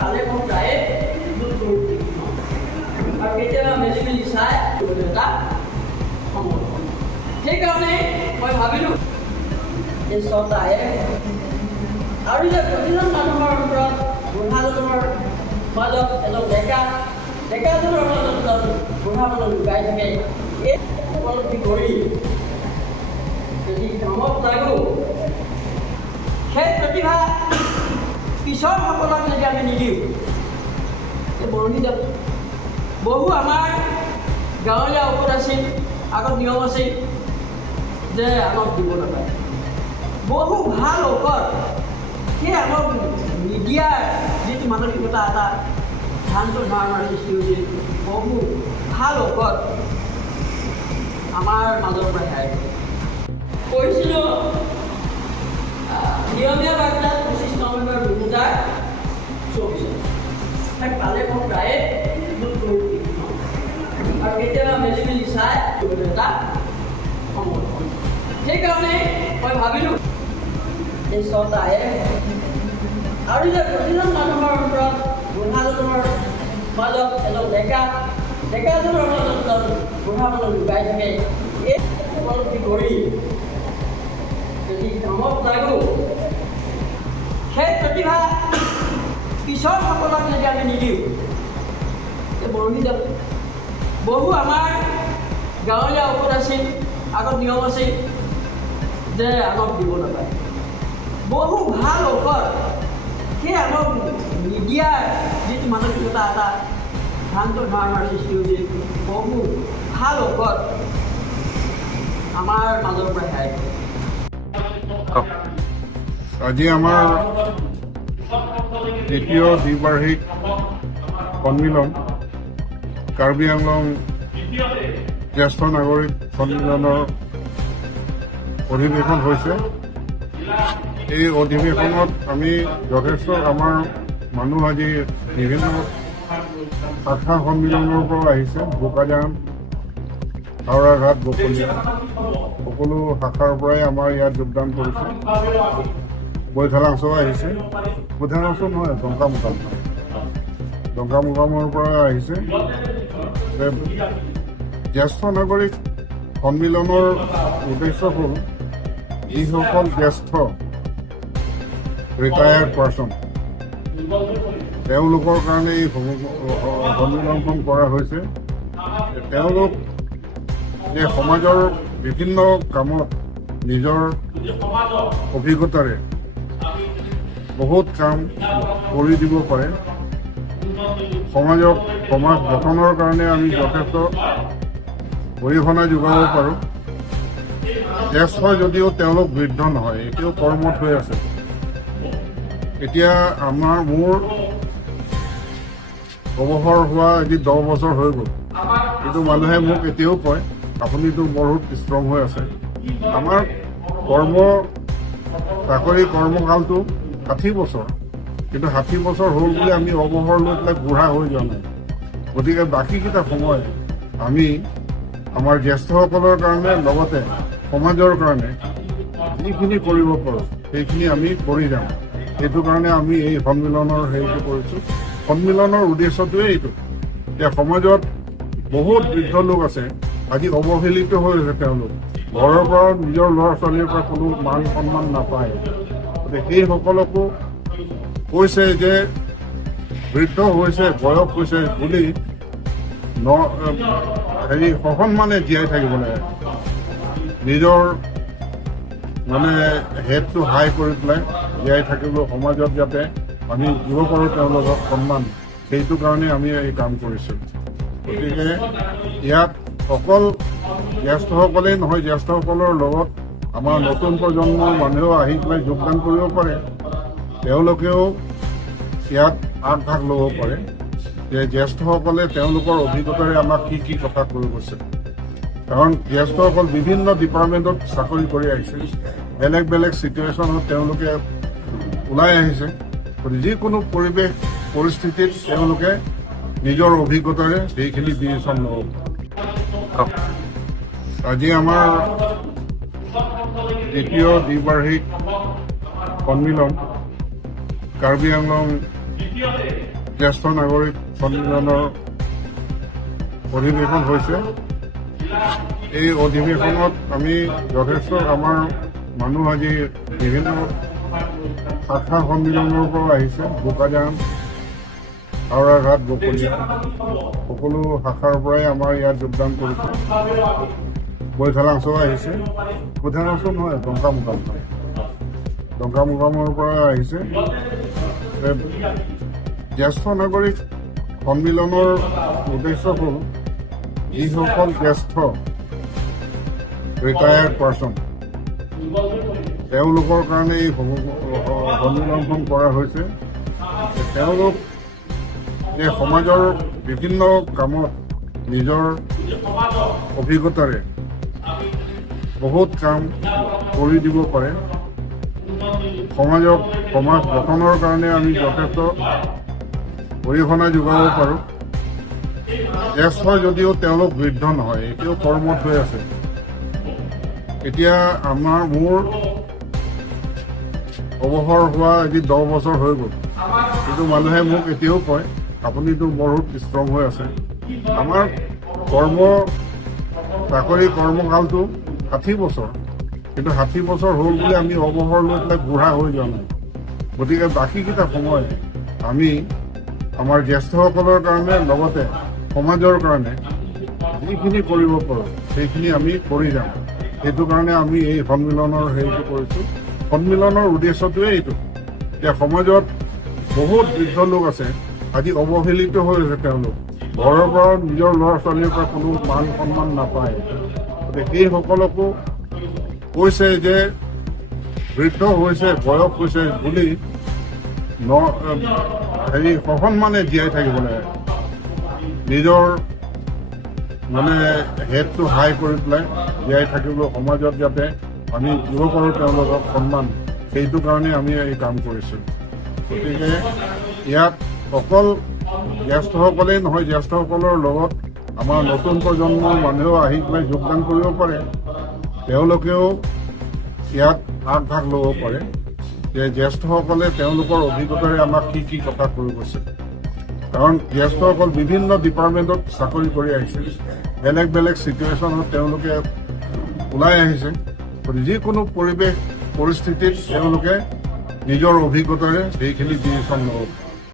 পালে মোক যায় আৰু কেতিয়াবা মেলি মেলি চাই এটা সম্ভৱ। সেইকাৰণে মই ভাবিলোঁ এই শ্ৰদ্ধায়ে আৰু যে প্ৰতিজন মানুহৰ ওপৰত বুঢ়াজনৰ মাজত এজন ডেকাজনৰ মাজত এজন বুঢ়া মানুহ লুকাই থাকে। এই উপলব্ধি কৰি যদি কামত লাগো, সেই প্ৰতিভা পিছৰ সকলক যদি আমি নিদিওঁ বৰহি যাব। বহু আমাৰ গাঁৱলীয়া ঔষধ আছিল, আগত নিয়ম আছিল যে আমাক দিব নাপায়। বহু ভাল ঔষধ সেই আমাক নিদিয়াৰ যিটো মানসিকতা এটা ভ্ৰান্ত ধাৰণাৰ সৃষ্টি হৈছিল, বহু ভাল ঔষধ আমাৰ মাজৰ পৰা হেৰাই গ'ল। কৈছিলোঁ নিয়মীয়া বাৰ্তাত 25 নৱেম্বৰ 2024 পালে মোক প্ৰায়ে আৰু কেতিয়াবা মেলি মেলি চাই এটা সম্ভৱ। সেইকাৰণে মই ভাবিলোঁ এই শ্ৰদ্ধায়ে আৰু যে প্ৰতিজন মানুহৰ ওপৰত বুঢ়াজনৰ মাজত এজন ডেকাজনৰ মাজত এজন বুঢ়া মানুহ লুকাই থাকে। এই উপলব্ধি কৰি যদি কামত লাগো, সেই প্ৰতিভা পিছৰ সকলক যদি আমি নিদিওঁ বৰহি যাব। বহু আমাৰ গাঁৱলীয়া ঔষধ আছিল, আগত নিয়ম আছিল যে আমাক দিব নাপায়। বহু ভাল ঔষধ সেই আমাক নিদিয়াৰ যিটো মানসিকতা এটা ভ্ৰান্ত ধাৰণাৰ সৃষ্টি হৈছিল, বহু ভাল ঔষধ আমাৰ মাজৰ পৰা হেৰাই গ'ল। আজি আমাৰ দ্বিতীয় দ্বিবাৰ্ষিক সন্মিলন কাৰ্বি আংলং জ্যেষ্ঠ নাগৰিক সন্মিলনৰ অধিৱেশন হৈছে। এই অধিৱেশনত আমি যথেষ্ট আমাৰ মানুহ আজি বিভিন্ন শাখা সন্মিলনৰ পৰা আহিছে। বোকাজান, হাওৰাঘাট, বকলীয়া সকলো শাখাৰ পৰাই আমাৰ ইয়াত যোগদান কৰিছে। বৈঠালাংচও আহিছে, বৈঠালাংচ নহয়, ডংকামুকামৰ পৰা আহিছে। জ্যেষ্ঠ নাগৰিক সন্মিলনৰ উদ্দেশ্য হ'ল যিসকল জ্যেষ্ঠ ৰিটায়াৰ্ড পাৰ্চন তেওঁলোকৰ কাৰণে এই সন্মিলনখন কৰা হৈছে। তেওঁলোক যে সমাজৰ বিভিন্ন কামত নিজৰ অভিজ্ঞতাৰে বহুত কাম কৰি দিব পাৰে। সমাজ গঠনৰ কাৰণে আমি যথেষ্ট অৰিহণা যোগাব পাৰোঁ। জ্যেষ্ঠ যদিও তেওঁলোক বৃদ্ধ নহয়, এতিয়াও কৰ্মত হৈ আছে। এতিয়া মোৰ অৱসৰ হোৱা আজি 10 বছৰ হৈ গ'ল, কিন্তু মানুহে মোক এতিয়াও কয় আপুনিতো বহুত ষ্ট্ৰং হৈ আছে। আমাৰ চাকৰি কৰ্মকালটো 60 বছৰ, কিন্তু 60 বছৰ হ'ল বুলি আমি অৱসৰ লৈ পেলাই বুঢ়া হৈ যোৱা নাই। গতিকে বাকীকেইটা সময় আমি আমাৰ জ্যেষ্ঠসকলৰ কাৰণে লগতে সমাজৰ কাৰণে যিখিনি কৰিব পাৰোঁ সেইখিনি আমি কৰি যাম। সেইটো কাৰণে আমি এই সন্মিলনৰ হেৰিটো কৰিছোঁ। সন্মিলনৰ উদ্দেশ্যটোৱে এইটো যে সমাজত বহুত বৃদ্ধ লোক আছে, আজি অৱহেলিত হৈ আছে। তেওঁলোক ঘৰৰ পৰা নিজৰ ল'ৰা ছোৱালীৰ পৰা কোনো মান সন্মান নাপায়। গতিকে সেইসকলকো কৈছে যে বৃদ্ধ হৈছে, বয়স হৈছে বুলি সসন্মানে জীয়াই থাকিব লাগে। নিজৰ হেডটো হাই কৰি পেলাই জীয়াই থাকিব, সমাজত যাতে আমি দিব পাৰোঁ তেওঁলোকক সন্মান, সেইটো কাৰণে আমি এই কাম কৰিছোঁ। গতিকে ইয়াত অকল জ্যেষ্ঠসকলেই নহয়, জ্যেষ্ঠসকলৰ লগত আমাৰ নতুন প্ৰজন্মৰ মানুহেও আহি পেলাই যোগদান কৰিব পাৰে। তেওঁলোকেও ইয়াত আগভাগ ল'ব পাৰে যে জ্যেষ্ঠসকলে তেওঁলোকৰ অভিজ্ঞতাৰে আমাক কি কি কথা কৈ গৈছে। কাৰণ জ্যেষ্ঠসকল বিভিন্ন ডিপাৰ্টমেণ্টত চাকৰি কৰি আহিছে, বেলেগ বেলেগ চিটুৱেশ্যনত তেওঁলোকে ওলাই আহিছে। যিকোনো পৰিস্থিতিত তেওঁলোকে নিজৰ অভিজ্ঞতাৰে সেইখিনি ডিচিশ্যন ল'ব। আজি আমাৰ দ্বিতীয় দ্বিবাৰ্ষিক সন্মিলন কাৰ্বি আংলং জ্যেষ্ঠ নাগৰিক সন্মিলনৰ অধিৱেশন হৈছে। এই অধিৱেশনত আমি যথেষ্ট আমাৰ মানুহ আজি বিভিন্ন শাখা সন্মিলনৰ পৰা আহিছে। বোকাজান, হাওৰাঘাট, বকলীয়া সকলো শাখাৰ পৰাই আমাৰ ইয়াত যোগদান কৰিছে। বৈঠালাংচও আহিছে, বৈঠালাংচ নহয়, ডংকামুকামৰ পৰা আহিছে। জ্যেষ্ঠ নাগৰিক সন্মিলনৰ উদ্দেশ্য হ'ল যিসকল জ্যেষ্ঠ ৰিটায়াৰ্ড পাৰ্চন তেওঁলোকৰ কাৰণে এই সন্মিলনখন কৰা হৈছে। তেওঁলোক যে সমাজৰ বিভিন্ন কামত নিজৰ অভিজ্ঞতাৰে বহুত কাম কৰি দিব পাৰে। সমাজ গঠনৰ কাৰণে আমি যথেষ্ট অৰিহণা যোগাব পাৰোঁ। জ্যেষ্ঠ যদিও তেওঁলোক বৃদ্ধ নহয়, এতিয়াও কৰ্মত হৈ আছে। এতিয়া মোৰ অৱসৰ হোৱা আজি 10 বছৰ হৈ গ'ল, কিন্তু মানুহে মোক এতিয়াও কয় আপুনিতো বহুত ষ্ট্ৰং হৈ আছে। আমাৰ কৰ্মকালটো 60 বছৰ, কিন্তু 60 বছৰ হ'ল বুলি আমি অৱসৰ লৈ পেলাই বুঢ়া হৈ যোৱা নাই। গতিকে বাকীকেইটা সময় আমি আমাৰ জ্যেষ্ঠসকলৰ কাৰণে লগতে সমাজৰ কাৰণে যিখিনি কৰিব পাৰোঁ সেইখিনি আমি কৰি যাম। সেইটো কাৰণে আমি এই সন্মিলনৰ হেৰিটো কৰিছোঁ। সন্মিলনৰ উদ্দেশ্যটোৱে এইটো যে সমাজত বহুত বৃদ্ধ লোক আছে, আজি অৱহেলিত হৈ আছে। তেওঁলোক ঘৰৰ পৰা নিজৰ ল'ৰা ছোৱালীৰ পৰা কোনো মান সন্মান নাপায়। গতিকে সেইসকলকো কৈছে যে বৃদ্ধ হৈছে, বয়স হৈছে বুলি সসন্মানে জীয়াই থাকিব লাগে। নিজৰ হেডটো হাই কৰি পেলাই জীয়াই থাকিবলৈ সমাজত যাতে আমি দিব পাৰোঁ তেওঁলোকক সন্মান, সেইটো কাৰণে আমি এই কাম কৰিছোঁ। গতিকে ইয়াত অকল জ্যেষ্ঠসকলেই নহয়, জ্যেষ্ঠসকলৰ লগত আমাৰ নতুন প্ৰজন্মৰ মানুহেও আহি পেলাই যোগদান কৰিব পাৰে। তেওঁলোকেও ইয়াত আগভাগ ল'ব পাৰে যে জ্যেষ্ঠসকলে তেওঁলোকৰ অভিজ্ঞতাৰে আমাক কি কথা কৈ গৈছে। কাৰণ জ্যেষ্ঠসকল বিভিন্ন ডিপাৰ্টমেণ্টত চাকৰি কৰি আহিছে, বেলেগ বেলেগ চিটুৱেশ্যনত তেওঁলোকে ওলাই আহিছে। যিকোনো পৰিস্থিতিত তেওঁলোকে নিজৰ অভিজ্ঞতাৰে সেইখিনি ডিচিশ্যন ল'ব।